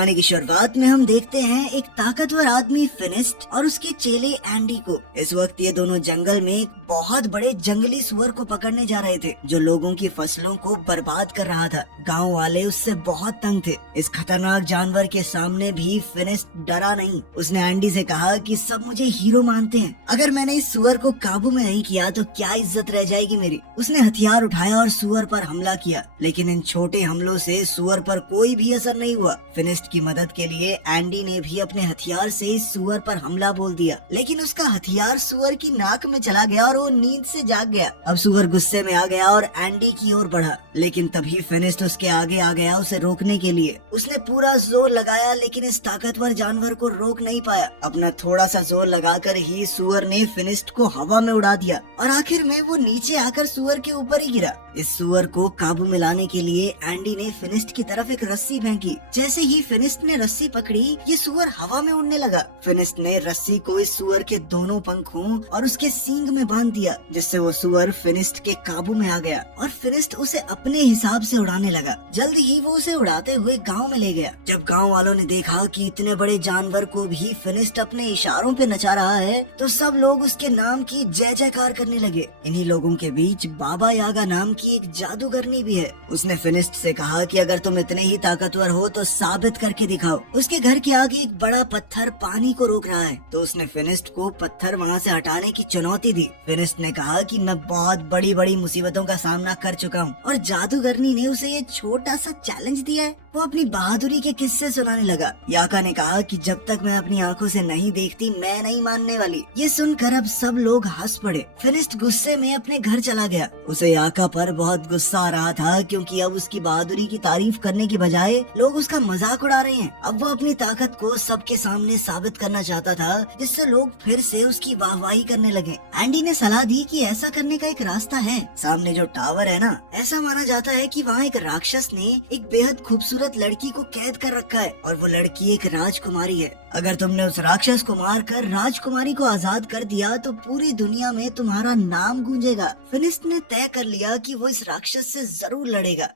कहानी की शुरुआत में हम देखते हैं एक ताकतवर आदमी फिनिस्ट और उसके चेले एंडी को। इस वक्त ये दोनों जंगल में एक बहुत बड़े जंगली सुअर को पकड़ने जा रहे थे जो लोगों की फसलों को बर्बाद कर रहा था। गांव वाले उससे बहुत तंग थे। इस खतरनाक जानवर के सामने भी फिनिस्ट डरा नहीं। उसने एंडी से कहा कि सब मुझे हीरो मानते हैं, अगर मैंने इस सुअर को काबू में नहीं किया तो क्या इज्जत रह जाएगी मेरी। उसने हथियार उठाया और सुअर पर हमला किया, लेकिन इन छोटे हमलों से सुअर पर कोई भी असर नहीं हुआ। फिनिस्ट की मदद के लिए एंडी ने भी अपने हथियार से इस सुअर पर हमला बोल दिया, लेकिन उसका हथियार सुअर की नाक में चला गया और वो नींद से जाग गया। अब सुअर गुस्से में आ गया और एंडी की ओर बढ़ा, लेकिन तभी फिनिस्ट उसके आगे आ गया उसे रोकने के लिए। उसने पूरा जोर लगाया, लेकिन इस ताकतवर जानवर को रोक नहीं पाया। अपना थोड़ा सा जोर लगाकर ही सुअर ने फिनिस्ट को हवा में उड़ा दिया और आखिर में वो नीचे आकर सुअर के ऊपर ही गिरा। इस सुअर को काबू में लाने के लिए एंडी ने फिनिस्ट की तरफ एक रस्सी फेंकी। जैसे ही फिनिस्ट ने रस्सी पकड़ी, ये सुअर हवा में उड़ने लगा। फिनिस्ट ने रस्सी को इस सुअर के दोनों पंखों और उसके सींग में बांध दिया, जिससे वो सुअर फिनिस्ट के काबू में आ गया और फिनिस्ट उसे अपने हिसाब से उड़ाने लगा। जल्द ही वो उसे उड़ाते हुए गांव में ले गया। जब गांव वालों ने देखा कि इतने बड़े जानवर को भी फिनिस्ट अपने इशारों पे नचा रहा है, तो सब लोग उसके नाम की जय जयकार करने लगे। इन्हीं लोगों के बीच बाबा यागा नाम की एक जादूगरनी भी है। उसने फिनिस्ट से कहा कि अगर तुम इतने ही ताकतवर हो तो साबित करके दिखाओ। उसके घर के आगे एक बड़ा पत्थर पानी को रोक रहा है, तो उसने फिनिस्ट को पत्थर वहाँ से हटाने की चुनौती दी। फिनिस्ट ने कहा कि मैं बहुत बड़ी बड़ी मुसीबतों का सामना कर चुका हूँ और जादूगरनी ने उसे ये छोटा सा चैलेंज दिया है। वो अपनी बहादुरी के किस्से सुनाने लगा। याका ने कहा कि जब तक मैं अपनी आंखों से नहीं देखती मैं नहीं मानने वाली। ये सुनकर अब सब लोग हंस पड़े। फिनिस्ट गुस्से में अपने घर चला गया। उसे याका पर बहुत गुस्सा आ रहा था, क्योंकि अब उसकी बहादुरी की तारीफ करने की बजाय लोग उसका मजाक उड़ा रहे हैं। अब वो अपनी ताकत को सबके सामने साबित करना चाहता था, जिससे लोग फिर से उसकी वाहवाही करने लगे। एंडी ने सलाह दी कि ऐसा करने का एक रास्ता है। सामने जो टावर है ना, ऐसा माना जाता है कि वहाँ एक राक्षस ने एक बेहद खूबसूरत लड़की को कैद कर रखा है और वो लड़की एक राजकुमारी है। अगर तुमने उस राक्षस को मारकर राजकुमारी को आजाद कर दिया तो पूरी दुनिया में तुम्हारा नाम गूंजेगा। फिनिस्ट ने तय कर लिया कि वो इस राक्षस से जरूर लड़ेगा।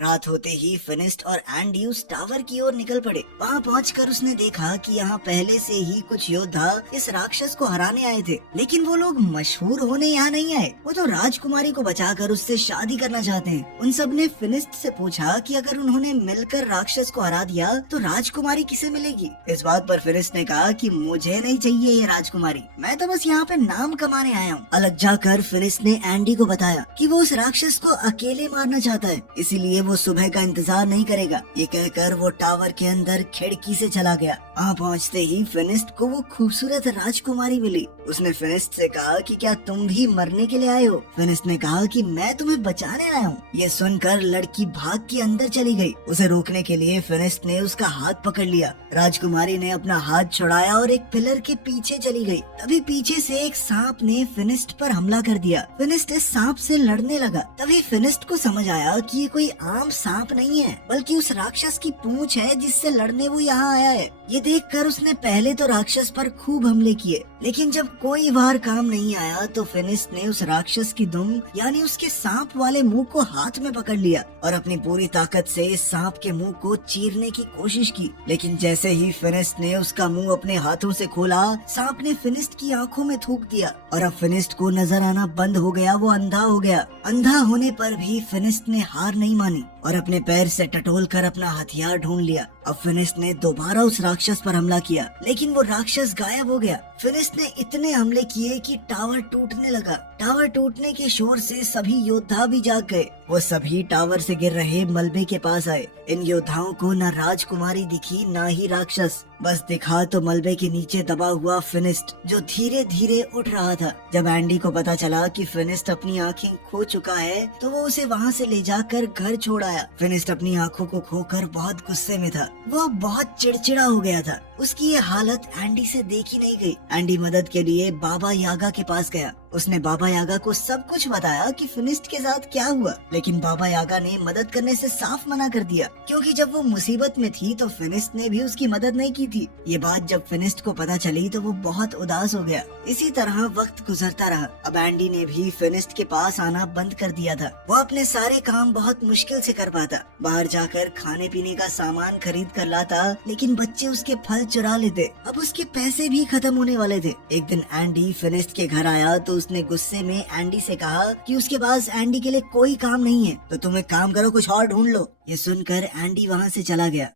रात होते ही फिनिस्ट और एंडी उस टावर की ओर निकल पड़े। वहाँ पहुंचकर उसने देखा कि यहाँ पहले से ही कुछ योद्धा इस राक्षस को हराने आए थे, लेकिन वो लोग मशहूर होने यहाँ नहीं आए। वो तो राजकुमारी को बचाकर उससे शादी करना चाहते हैं। उन सब ने फिनिस्ट से पूछा कि अगर उन्होंने मिलकर राक्षस को हरा दिया तो राजकुमारी किसे मिलेगी। इस बात पर फिनिस्ट ने कहा कि मुझे नहीं चाहिए ये राजकुमारी, मैं तो बस यहाँ पे नाम कमाने आया हूँ। अलग जाकर फिनिस्ट ने एंडी को बताया कि वो उस राक्षस को अकेले मारना चाहता है, इसीलिए वो सुबह का इंतजार नहीं करेगा। ये कहकर वो टावर के अंदर खिड़की से चला गया। वहाँ पहुँचते ही फिनिस्ट को वो खूबसूरत राजकुमारी मिली। उसने फिनिस्ट से कहा कि क्या तुम भी मरने के लिए आए हो। फिनिस्ट ने कहा कि मैं तुम्हें बचाने आया हूँ। ये सुनकर लड़की भाग के अंदर चली गई। उसे रोकने के लिए फिनिस्ट ने उसका हाथ पकड़ लिया। राजकुमारी ने अपना हाथ छुड़ाया और एक पिलर के पीछे चली गई। तभी पीछे से एक सांप ने फिनिस्ट पर हमला कर दिया। फिनिस्ट इस सांप से लड़ने लगा। तभी फिनिस्ट को समझ आया कि ये कोई आम सांप नहीं है, बल्कि उस राक्षस की पूंछ है जिससे लड़ने वो यहाँ आया है। ये देखकर उसने पहले तो राक्षस पर खूब हमले किए, लेकिन जब कोई वार काम नहीं आया तो फिनिस्ट ने उस राक्षस की दुम यानी उसके सांप वाले मुंह को हाथ में पकड़ लिया और अपनी पूरी ताकत से इस सांप के मुंह को चीरने की कोशिश की। लेकिन जैसे ही फिनिस्ट ने उसका मुंह अपने हाथों से खोला, सांप ने फिनिस्ट की आंखों में थूक दिया और अब फिनिस्ट को नजर आना बंद हो गया। वो अंधा हो गया। अंधा होने पर भी फिनिस्ट ने हार नहीं मानी और अपने पैर से टटोल कर अपना हथियार ढूंढ लिया। अब फिनिस्ट ने दोबारा उस राक्षस पर हमला किया, लेकिन वो राक्षस गायब हो गया। फिनिस्ट ने इतने हमले किए कि टावर टूटने लगा। टावर टूटने के शोर से सभी योद्धा भी जाग गए। वो सभी टावर से गिर रहे मलबे के पास आए। इन योद्धाओं को न राजकुमारी दिखी न ही राक्षस, बस दिखा तो मलबे के नीचे दबा हुआ फिनिस्ट, जो धीरे धीरे उठ रहा था। जब एंडी को पता चला कि फिनिस्ट अपनी आंखें खो चुका है तो वो उसे वहाँ से ले जाकर घर छोड़ आया। फिनिस्ट अपनी आंखों को खोकर बहुत गुस्से में था। वो बहुत चिड़चिड़ा हो गया था। उसकी ये हालत एंडी से देखी नहीं गई। एंडी मदद के लिए बाबा यागा के पास गया। उसने बाबा यागा को सब कुछ बताया कि फिनिस्ट के साथ क्या हुआ, लेकिन बाबा यागा ने मदद करने से साफ मना कर दिया, क्योंकि जब वो मुसीबत में थी तो फिनिस्ट ने भी उसकी मदद नहीं की थी। ये बात जब फिनिस्ट को पता चली तो वो बहुत उदास हो गया। इसी तरह वक्त गुजरता रहा। अब एंडी ने भी फिनिस्ट के पास आना बंद कर दिया था। वो अपने सारे काम बहुत मुश्किल से कर पाता। बाहर जाकर खाने पीने का सामान खरीद कर लाता, लेकिन बच्चे उसके फल चुरा लेते। अब उसके पैसे भी खत्म होने वाले थे। एक दिन एंडी फिनिस्ट के घर आया तो उसने गुस्से में एंडी से कहा कि उसके पास एंडी के लिए कोई काम नहीं है, तो तुम एक काम करो, कुछ और ढूंढ लो। ये सुनकर एंडी वहाँ से चला गया।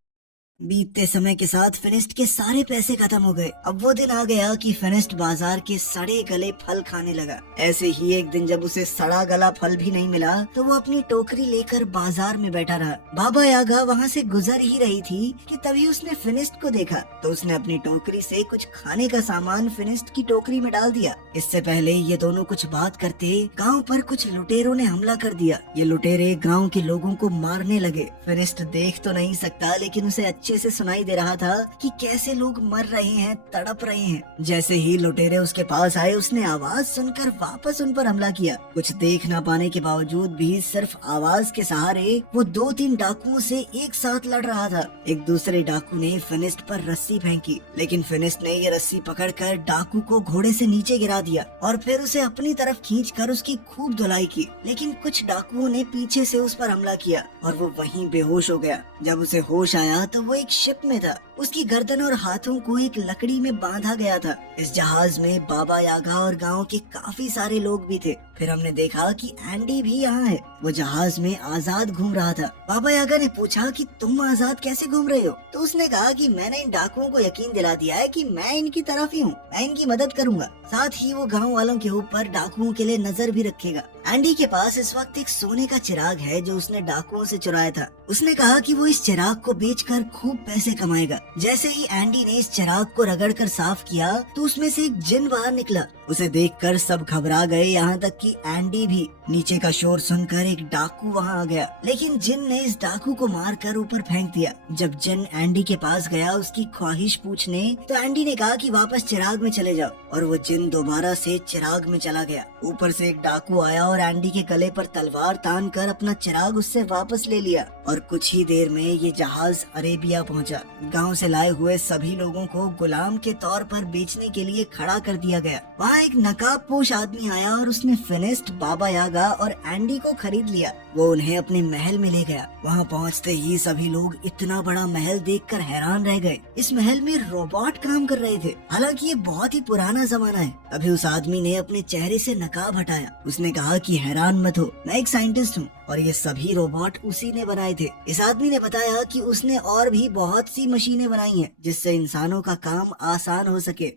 बीतते समय के साथ फिनिस्ट के सारे पैसे खत्म हो गए। अब वो दिन आ गया कि फिनिस्ट बाजार के सड़े गले फल खाने लगा। ऐसे ही एक दिन जब उसे सड़ा गला फल भी नहीं मिला तो वो अपनी टोकरी लेकर बाजार में बैठा रहा। बाबा यागा वहाँ से गुजर ही रही थी कि तभी उसने फिनिस्ट को देखा, तो उसने अपनी टोकरी से कुछ खाने का सामान फिनिस्ट की टोकरी में डाल दिया। इससे पहले ये दोनों कुछ बात करते गाँव पर कुछ लुटेरों ने हमला कर दिया। ये लुटेरे गाँव के लोगों को मारने लगे। फिनिस्ट देख तो नहीं सकता, लेकिन उसे अच्छे से सुनाई दे रहा था कि कैसे लोग मर रहे हैं, तड़प रहे हैं। जैसे ही लुटेरे उसके पास आए, उसने आवाज सुनकर वापस उन पर हमला किया। कुछ देख न पाने के बावजूद भी सिर्फ आवाज के सहारे वो 2-3 डाकुओं से एक साथ लड़ रहा था। एक दूसरे डाकू ने फिनिस्ट पर रस्सी फेंकी, लेकिन फिनिस्ट ने ये रस्सी पकड़कर डाकू को घोड़े से नीचे गिरा दिया और फिर उसे अपनी तरफ खींचकर उसकी खूब धुलाई की। लेकिन कुछ डाकुओं ने पीछे से उस पर हमला किया और वो वहीं बेहोश हो गया। जब उसे होश आया तो वो एक शिप में था। उसकी गर्दन और हाथों को एक लकड़ी में बांधा गया था। इस जहाज में बाबा यागा और गांव के काफी सारे लोग भी थे। फिर हमने देखा कि एंडी भी यहाँ है। वो जहाज में आजाद घूम रहा था। बाबा यागा ने पूछा कि तुम आजाद कैसे घूम रहे हो? तो उसने कहा कि मैंने इन डाकुओं को यकीन दिला दिया है कि मैं इनकी तरफ ही हूँ, मैं इनकी मदद करूंगा। साथ ही वो गाँव वालों के ऊपर डाकुओं के लिए नजर भी रखेगा। एंडी के पास इस वक्त एक सोने का चिराग है जो उसने डाकुओं से चुराया था। उसने कहा कि वो इस चिराग को बेचकर खूब पैसे कमाएगा। जैसे ही एंडी ने इस चिराग को रगड़कर साफ किया तो उसमें से एक जिन बाहर निकला। उसे देखकर सब घबरा गए, यहाँ तक कि एंडी भी। नीचे का शोर सुनकर एक डाकू वहाँ आ गया, लेकिन जिन ने इस डाकू को मारकर ऊपर फेंक दिया। जब जिन एंडी के पास गया उसकी ख्वाहिश पूछने, तो एंडी ने कहा कि वापस चिराग में चले जाओ, और वो जिन दोबारा से चिराग में चला गया। ऊपर से एक डाकू आया और एंडी के गले पर तलवार तान कर अपना चिराग उससे वापस ले लिया, और कुछ ही देर में ये जहाज अरेबिया पहुंचा। गांव से लाए हुए सभी लोगों को गुलाम के तौर पर बेचने के लिए खड़ा कर दिया गया। वहाँ एक नकाबपोश आदमी आया और उसने फिनिस्ट, बाबा यागा और एंडी को खरीद लिया। वो उन्हें अपने महल में ले गया। वहाँ पहुँचते ही सभी लोग इतना बड़ा महल देखकर हैरान रह गए। इस महल में रोबोट काम कर रहे थे। हालांकि ये बहुत ही पुराना जमाना है। तभी उस आदमी ने अपने चेहरे से नकाब हटाया। उसने कहा कि हैरान मत हो, मैं एक साइंटिस्ट हूँ और ये सभी रोबोट उसी ने बनाए थे। इस आदमी ने बताया कि उसने और भी बहुत सी मशीनें बनाई हैं जिससे इंसानों का काम आसान हो सके।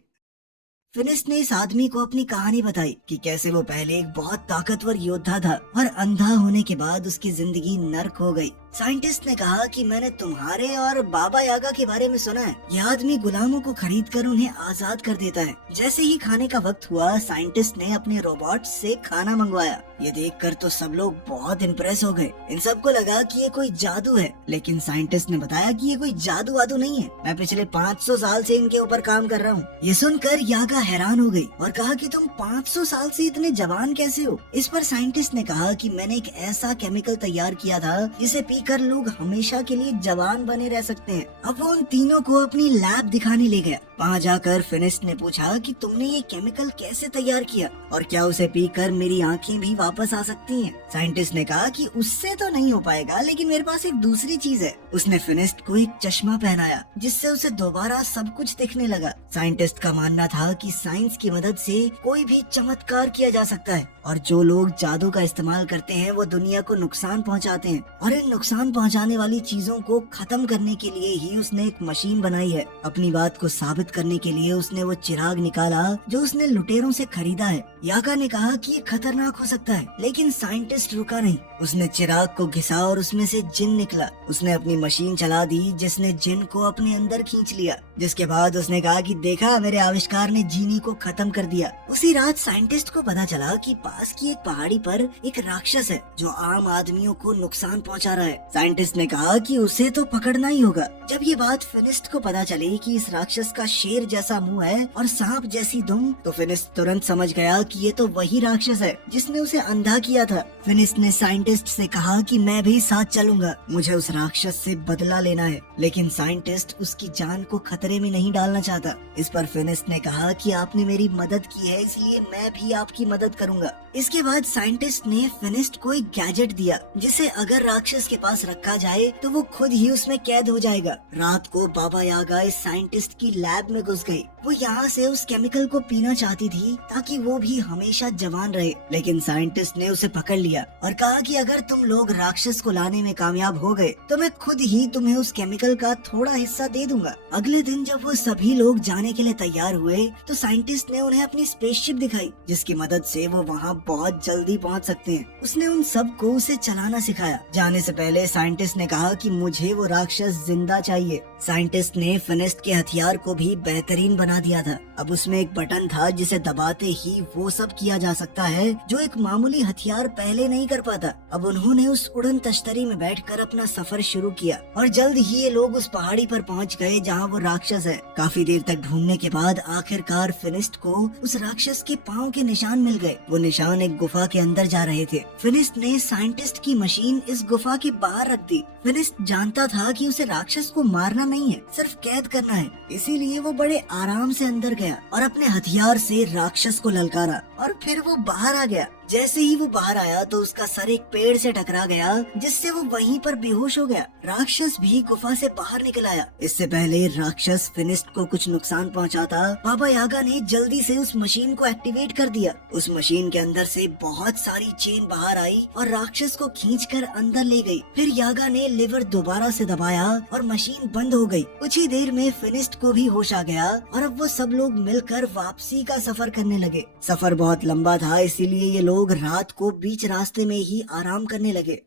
फिनिस्ट ने इस आदमी को अपनी कहानी बताई कि कैसे वो पहले एक बहुत ताकतवर योद्धा था और अंधा होने के बाद उसकी जिंदगी नर्क हो गई। साइंटिस्ट ने कहा कि मैंने तुम्हारे और बाबा यागा के बारे में सुना है। यह आदमी गुलामों को खरीदकर उन्हें आजाद कर देता है। जैसे ही खाने का वक्त हुआ, साइंटिस्ट ने अपने रोबोट से खाना मंगवाया। ये देखकर तो सब लोग बहुत इम्प्रेस हो गए। इन सबको लगा कि ये कोई जादू है, लेकिन साइंटिस्ट ने बताया कि ये कोई जादू वादू नहीं है। मैं पिछले 500 साल से इनके ऊपर काम कर रहा हूँ। ये सुनकर यागा हैरान हो गई और कहा कि तुम 500 साल से इतने जवान कैसे हो? इस पर साइंटिस्ट ने कहा कि मैंने एक ऐसा केमिकल तैयार किया था जिसे पीकर लोग हमेशा के लिए जवान बने रह सकते हैं। अब वो उन तीनों को अपनी लैब दिखाने ले गया। वहाँ जाकर फिनिस्ट ने पूछा कि तुमने ये केमिकल कैसे तैयार किया और क्या उसे पीकर मेरी आंखें भी वापस आ सकती हैं? साइंटिस्ट ने कहा कि उससे तो नहीं हो पाएगा, लेकिन मेरे पास एक दूसरी चीज है। उसने फिनिस्ट को एक चश्मा पहनाया जिससे उसे दोबारा सब कुछ दिखने लगा। साइंटिस्ट का मानना था कि साइंस की मदद से कोई भी चमत्कार किया जा सकता है, और जो लोग जादू का इस्तेमाल करते हैं वो दुनिया को नुकसान पहुंचाते हैं, और इन नुकसान पहुंचाने वाली चीजों को खत्म करने के लिए ही उसने एक मशीन बनाई है। अपनी बात को साबित करने के लिए उसने वो चिराग निकाला जो उसने लुटेरों से खरीदा है। यागा ने कहा कि ये खतरनाक हो सकता है, लेकिन साइंटिस्ट रुका नहीं। उसने चिराग को घिसा और उसमें से जिन निकला। उसने अपनी मशीन चला दी जिसने जिन को अपने अंदर खींच लिया, जिसके बाद उसने कहा कि देखा, मेरे आविष्कार ने जीनी को खत्म कर दिया। उसी रात साइंटिस्ट को पता चला कि पास की एक पहाड़ी पर एक राक्षस है जो आम आदमियों को नुकसान पहुंचा रहा है। साइंटिस्ट ने कहा कि उसे तो पकड़ना ही होगा। जब ये बात फिनिस्ट को पता चली कि इस राक्षस का शेर जैसा मुंह है और सांप जैसी दुम, तो फिनिस्ट तुरंत समझ गया कि ये तो वही राक्षस है जिसने उसे अंधा किया था। फिनिस्ट ने साइंटिस्ट से कहा कि मैं भी साथ चलूंगा, मुझे उस राक्षस से बदला लेना है। लेकिन साइंटिस्ट उसकी जान को खतरे में नहीं डालना चाहता। इस पर फिनिस्ट ने कहा कि आपने मेरी मदद की है, इसलिए मैं भी आपकी मदद करूंगा। इसके बाद साइंटिस्ट ने फिनिस्ट को एक गैजेट दिया जिसे अगर राक्षस के पास रखा जाए तो वो खुद ही उसमें कैद हो जाएगा। रात को बाबा यागा इस साइंटिस्ट की लैब में घुस गई। वो यहाँ से उस केमिकल को पीना चाहती थी ताकि वो भी हमेशा जवान रहे, लेकिन साइंटिस्ट ने उसे पकड़ लिया और कहा कि अगर तुम लोग राक्षस को लाने में कामयाब हो गए तो मैं खुद ही तुम्हें उस केमिकल का थोड़ा हिस्सा दे दूंगा। अगले दिन जब वो सभी लोग जाने के लिए तैयार हुए तो साइंटिस्ट ने उन्हें अपनी स्पेसशिप दिखाई जिसकी मदद से वो वहाँ बहुत जल्दी पहुँच सकते हैं। उसने उन सबको उसे चलाना सिखाया। जाने से पहले साइंटिस्ट ने कहा कि मुझे वो राक्षस जिंदा चाहिए। साइंटिस्ट ने फिनिस्ट के हथियार को भी बेहतरीन बना दिया था। अब उसमें एक बटन था जिसे दबाते ही वो सब किया जा सकता है जो एक मामूली हथियार पहले नहीं कर पाता। अब उन्होंने उस उड़न तश्तरी में बैठकर अपना सफर शुरू किया और जल्द ही ये लोग उस पहाड़ी पर पहुंच गए जहां वो राक्षस है। काफी देर तक ढूंढने के बाद आखिरकार फिनिस्ट को उस राक्षस के पाँव के निशान मिल गए। वो निशान एक गुफा के अंदर जा रहे थे। फिनिस्ट ने साइंटिस्ट की मशीन इस गुफा के बाहर रख दी। फिनिस्ट जानता था कि उसे राक्षस को मारना नहीं है, सिर्फ कैद करना है। इसीलिए वो बड़े आराम से अंदर गया और अपने हथियार से राक्षस को ललकारा और फिर वो बाहर आ गया। जैसे ही वो बाहर आया तो उसका सर एक पेड़ से टकरा गया जिससे वो वहीं पर बेहोश हो गया। राक्षस भी गुफा से बाहर निकल आया। इससे पहले राक्षस फिनिस्ट को कुछ नुकसान पहुंचाता, बाबा यागा ने जल्दी से उस मशीन को एक्टिवेट कर दिया। उस मशीन के अंदर से बहुत सारी चेन बाहर आई और राक्षस को खींचकर अंदर ले गई। फिर यागा ने लिवर दोबारा से दबाया और मशीन बंद हो गई। कुछ ही देर में फिनिस्ट को भी होश आ गया और अब वो सब लोग मिलकर वापसी का सफर करने लगे। सफर बहुत लंबा था, इसीलिए ये लोग रात को बीच रास्ते में ही आराम करने लगे।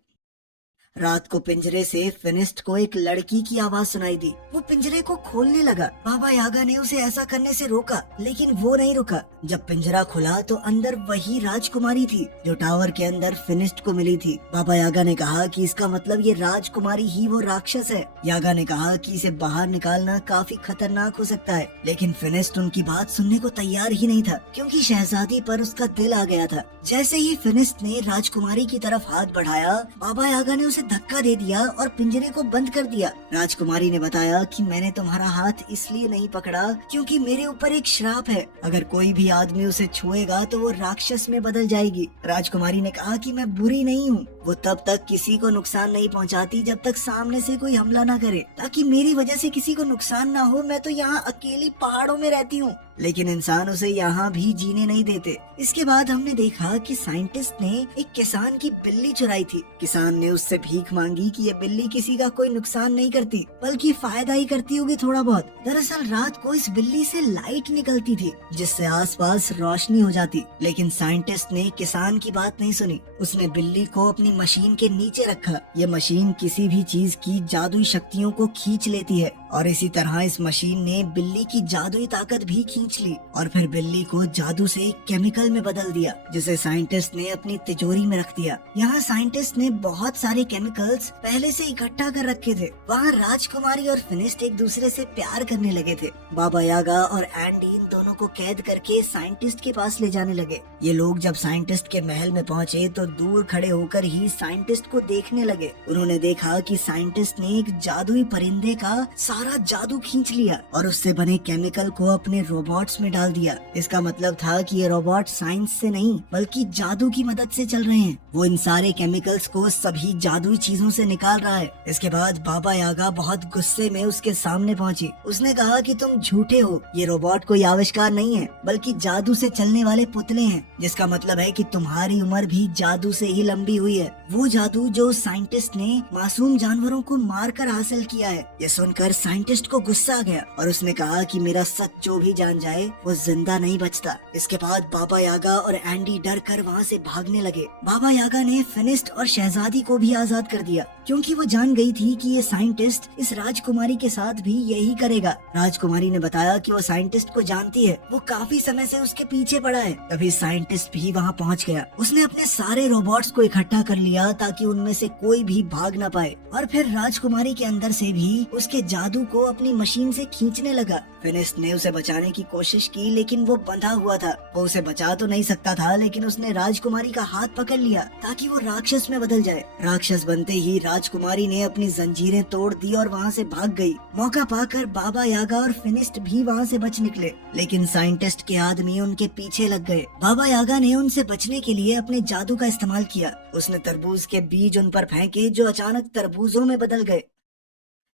रात को पिंजरे से फिनिस्ट को एक लड़की की आवाज सुनाई दी। वो पिंजरे को खोलने लगा। बाबा यागा ने उसे ऐसा करने से रोका, लेकिन वो नहीं रुका। जब पिंजरा खुला तो अंदर वही राजकुमारी थी जो टावर के अंदर फिनिस्ट को मिली थी। बाबा यागा ने कहा कि इसका मतलब ये राजकुमारी ही वो राक्षस है। यागा ने कहा कि इसे बाहर निकालना काफी खतरनाक हो सकता है, लेकिन फिनिस्ट उनकी बात सुनने को तैयार ही नहीं था क्योंकि शहजादी पर उसका दिल आ गया था। जैसे ही फिनिस्ट ने राजकुमारी की तरफ हाथ बढ़ाया, बाबा यागा ने उसे धक्का दे दिया और पिंजरे को बंद कर दिया। राजकुमारी ने बताया कि मैंने तुम्हारा हाथ इसलिए नहीं पकड़ा क्योंकि मेरे ऊपर एक श्राप है। अगर कोई भी आदमी उसे छुएगा तो वो राक्षस में बदल जाएगी। राजकुमारी ने कहा कि मैं बुरी नहीं हूँ। वो तब तक किसी को नुकसान नहीं पहुँचाती जब तक सामने से कोई हमला ना करे, ताकि मेरी वजह से किसी को नुकसान ना हो। मैं तो यहाँ अकेली पहाड़ों में रहती हूँ, लेकिन इंसान उसे यहाँ भी जीने नहीं देते। इसके बाद हमने देखा कि साइंटिस्ट ने एक किसान की बिल्ली चुराई थी। किसान ने उससे भीख मांगी कि ये बिल्ली किसी का कोई नुकसान नहीं करती बल्कि फायदा ही करती होगी थोड़ा बहुत। दरअसल रात को इस बिल्ली से लाइट निकलती थी जिससे आसपास रोशनी हो जाती, लेकिन साइंटिस्ट ने किसान की बात नहीं सुनी। उसने बिल्ली को अपनी मशीन के नीचे रखा। ये मशीन किसी भी चीज की जादुई शक्तियों को खींच लेती है और इसी तरह इस मशीन ने बिल्ली की जादुई ताकत भी खींच ली और फिर बिल्ली को जादू से एक केमिकल में बदल दिया जिसे साइंटिस्ट ने अपनी तिजोरी में रख दिया। यहाँ साइंटिस्ट ने बहुत सारे केमिकल्स पहले से इकट्ठा कर रखे थे। वहाँ राजकुमारी और फिनिस्ट एक दूसरे से प्यार करने लगे थे। बाबा यागा और एंडी इन दोनों को कैद करके साइंटिस्ट के पास ले जाने लगे। ये लोग जब साइंटिस्ट के महल में पहुँचे तो दूर खड़े होकर ही साइंटिस्ट को देखने लगे। उन्होंने देखा कि साइंटिस्ट ने एक जादुई परिंदे का सारा जादू खींच लिया और उससे बने केमिकल को अपने रोबोट्स में डाल दिया। इसका मतलब था कि ये रोबोट साइंस से नहीं बल्कि जादू की मदद से चल रहे हैं। वो इन सारे केमिकल्स को सभी जादुई चीजों से निकाल रहा है। इसके बाद बाबा यागा बहुत गुस्से में उसके सामने पहुंची। उसने कहा कि तुम झूठे हो, ये रोबोट कोई आविष्कार नहीं है बल्कि जादू से चलने वाले पुतले हैं, जिसका मतलब है कि तुम्हारी उम्र भी जादू से ही लंबी हुई है। वो जादू जो साइंटिस्ट ने मासूम जानवरों को मार कर हासिल किया है। ये सुनकर साइंटिस्ट को गुस्सा आ गया और उसने कहा कि मेरा सच जो भी जान जाए वो जिंदा नहीं बचता। इसके बाद बाबा यागा और एंडी डर कर वहाँ से भागने लगे। बाबा यागा ने फिनिस्ट और शहजादी को भी आजाद कर दिया क्योंकि वो जान गई थी कि ये साइंटिस्ट इस राजकुमारी के साथ भी यही करेगा। राजकुमारी ने बताया कि वो साइंटिस्ट को जानती है, वो काफी समय से उसके पीछे पड़ा है। तभी साइंटिस्ट भी वहाँ पहुँच गया। उसने अपने सारे रोबोट्स को इकट्ठा कर लिया ताकि उनमें से कोई भी भाग न पाए, और फिर राजकुमारी के अंदर से भी उसके जादू को अपनी मशीन से खींचने लगा। फिनिस्ट ने उसे बचाने की कोशिश की, लेकिन वो बंधा हुआ था। वो उसे बचा तो नहीं सकता था, लेकिन उसने राजकुमारी का हाथ पकड़ लिया ताकि वो राक्षस में बदल जाए। राक्षस बनते ही राजकुमारी ने अपनी जंजीरें तोड़ दी और वहाँ से भाग गई। मौका पाकर बाबा यागा और फिनिस्ट भी वहाँ से बच निकले, लेकिन साइंटिस्ट के आदमी उनके पीछे लग गए। बाबा यागा ने उनसे बचने के लिए अपने जादू का इस्तेमाल किया। उसने तरबूज के बीज उन पर फेंके जो अचानक तरबूजों में बदल गए।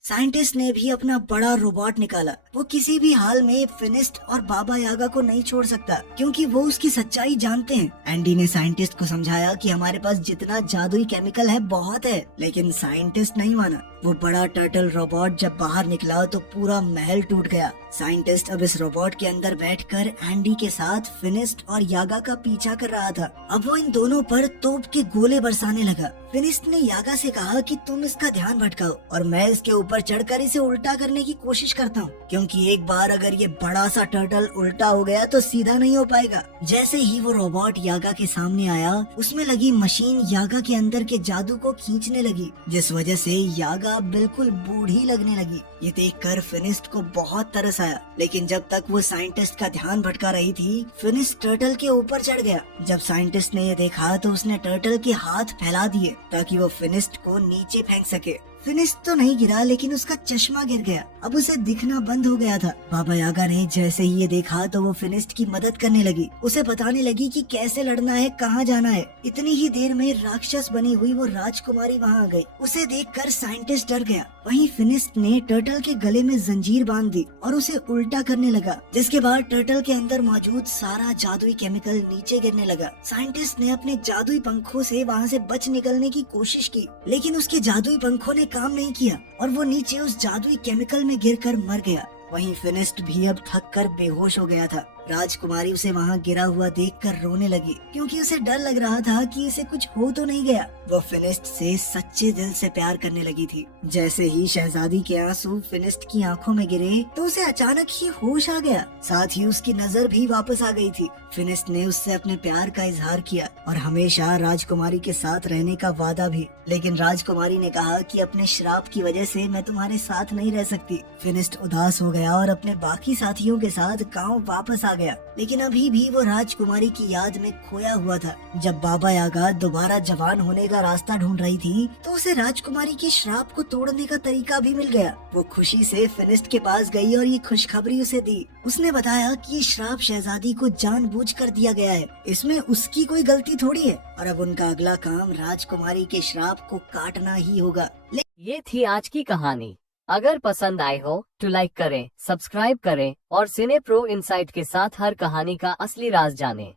साइंटिस्ट ने भी अपना बड़ा रोबोट निकाला। वो किसी भी हाल में फिनिस्ट और बाबा यागा को नहीं छोड़ सकता, क्योंकि वो उसकी सच्चाई जानते हैं। एंडी ने साइंटिस्ट को समझाया कि हमारे पास जितना जादुई केमिकल है बहुत है, लेकिन साइंटिस्ट नहीं माना। वो बड़ा टर्टल रोबोट जब बाहर निकला तो पूरा महल टूट गया। साइंटिस्ट अब इस रोबोट के अंदर बैठकर एंडी के साथ फिनिस्ट और यागा का पीछा कर रहा था। अब वो इन दोनों पर तोप के गोले बरसाने लगा। फिनिस्ट ने यागा से कहा कि तुम इसका ध्यान भटकाओ और मैं इसके ऊपर चढ़कर इसे उल्टा करने की कोशिश करता हूँ, क्योंकि एक बार अगर ये बड़ा सा टर्टल उल्टा हो गया तो सीधा नहीं हो पाएगा। जैसे ही वो रोबोट यागा के सामने आया, उसमें लगी मशीन यागा के अंदर के जादू को खींचने लगी, जिस वजह से यागा बिल्कुल बूढ़ी लगने लगी। ये देखकर फिनिस्ट को बहुत तरस आया, लेकिन जब तक वो साइंटिस्ट का ध्यान भटका रही थी, फिनिस्ट टर्टल के ऊपर चढ़ गया। जब साइंटिस्ट ने ये देखा तो उसने टर्टल के हाथ फैला दिए ताकि वो फिनिस्ट को नीचे फेंक सके। फिनिस्ट तो नहीं गिरा, लेकिन उसका चश्मा गिर गया। अब उसे दिखना बंद हो गया था। बाबा यागा ने जैसे ही ये देखा तो वो फिनिस्ट की मदद करने लगी, उसे बताने लगी कि कैसे लड़ना है, कहाँ जाना है। इतनी ही देर में राक्षस बनी हुई वो राजकुमारी वहाँ आ गई। उसे देखकर साइंटिस्ट डर गया। वहीं फिनिस्ट ने टर्टल के गले में जंजीर बांध दी और उसे उल्टा करने लगा, जिसके बाद टर्टल के अंदर मौजूद सारा जादुई केमिकल नीचे गिरने लगा। साइंटिस्ट ने अपने जादुई पंखों से वहाँ से बच निकलने की कोशिश की, लेकिन उसके जादुई पंखों ने काम नहीं किया और वो नीचे उस जादुई केमिकल में गिरकर मर गया। वहीं फिनिस्ट भी अब थक कर बेहोश हो गया था। राजकुमारी उसे वहाँ गिरा हुआ देखकर रोने लगी, क्योंकि उसे डर लग रहा था कि इसे कुछ हो तो नहीं गया। वो फिनिस्ट से सच्चे दिल से प्यार करने लगी थी। जैसे ही शहजादी के आंसू फिनिस्ट की आंखों में गिरे तो उसे अचानक ही होश आ गया, साथ ही उसकी नजर भी वापस आ गई थी। फिनिस्ट ने उससे अपने प्यार का इजहार किया और हमेशा राजकुमारी के साथ रहने का वादा भी, लेकिन राजकुमारी ने कहा कि अपने श्राप की वजह से मैं तुम्हारे साथ नहीं रह सकती। फिनिस्ट उदास हो गया और अपने बाकी साथियों के साथ गाँव वापस आ गया, लेकिन अभी भी वो राजकुमारी की याद में खोया हुआ था। जब बाबा यागा दोबारा जवान होने का रास्ता ढूंढ रही थी तो उसे राजकुमारी के श्राप को तोड़ने का तरीका भी मिल गया। वो खुशी से फिनिस्ट के पास गई और ये खुशखबरी उसे दी। उसने बताया कि ये श्राप शहजादी को जानबूझकर दिया गया है, इसमें उसकी कोई गलती थोड़ी है, और अब उनका अगला काम राजकुमारी के श्राप को काटना ही होगा। ये थी आज की कहानी। अगर पसंद आए हो तो लाइक करें, सब्सक्राइब करें और सिने प्रो इनसाइट के साथ हर कहानी का असली राज जानें।